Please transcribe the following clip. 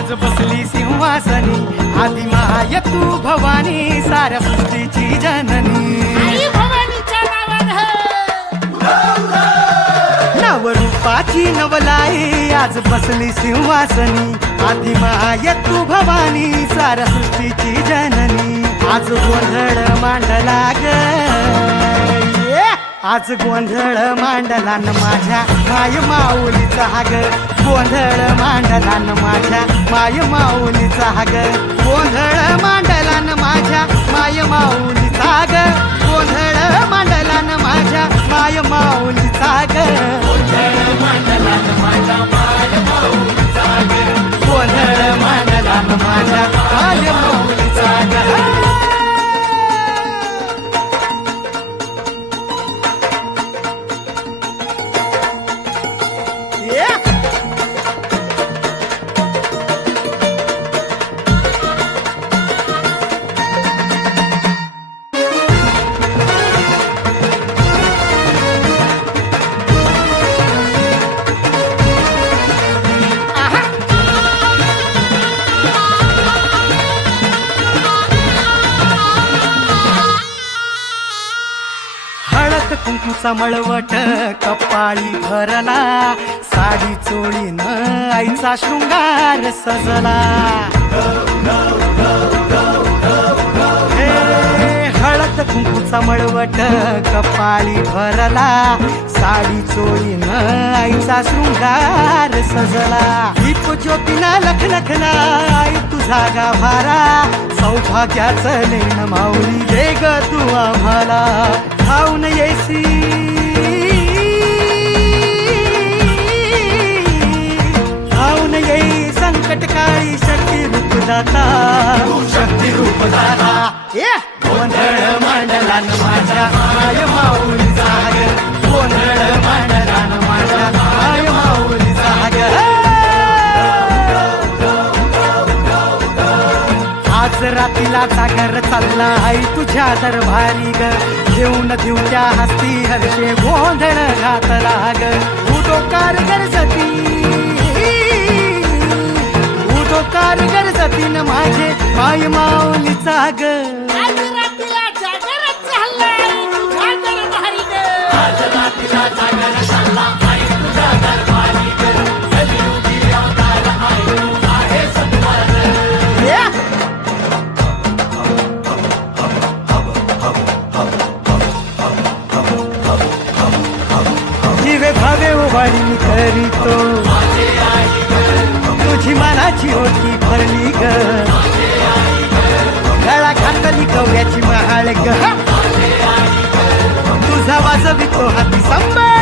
आज बसली सिंहासनी आधी माय तू भवानी साऱ्या सृष्टीची जननी आई भवानीच्या नवरूपाची नवलाई आज बसली सिंहासनी आधी माय तू भवानी साऱ्या सृष्टीची जननी आज गोंधळ मांडला ग आज गोंधळ मांडला न माझ्या माय माऊलीचा ग गोंधळ मांडला न माझ्या माय माऊलीचा ग गोंधळ मांडला न माझ्या माय माऊलीचा ग गोंधळ मांडला न माझ्या माय माऊलीचा ग गोंधळ मांडला न माझ्या माय माऊलीचा ग गोंधळ मांडला न माझ्या माय माऊलीचा ग कुंकूचा मळवट कपाळी भरला साडी चोळीन आईचा शृंगार सजला हळद कुंकूचा मळवट कपाळी भरला साडी चोळीन आईचा शृंगार सजला दीप ज्योतीना लखलखला आई तुझा गाभारा सौभाग्याचं लेण माऊली दे ग तू आम्हाला खाऊन येसी खाऊन येई संकट काळी शक्ती रूप दाता शक्ती रूप दाता गोंधळ मांडला न माझ्या माय माऊलीचा ग गोंधळ मांडला न माझ्या माय माऊलीचा ग आज रातीला जागर चालला आई तुझ्या दरबारी ग घेऊन दिवट्या हस्ती हर्षे गोंधळ घातला ग उदोकार गरजती उदोकार गरजती न माझे माय माऊलीचा ग आज रात्रीला जागरच झाला तुझ्या दरबारी ग आज रात्रीला जागर झाला आई तुझ्या दरबारी ग कलियुगी अवतार आई तू आहे सत्वर जीवे भावे उभाळी करीतो तुझी मनाची होती भरली ग गळा घातली कवड्याची महाळ ग तुझा वाजवितो हाती संबळ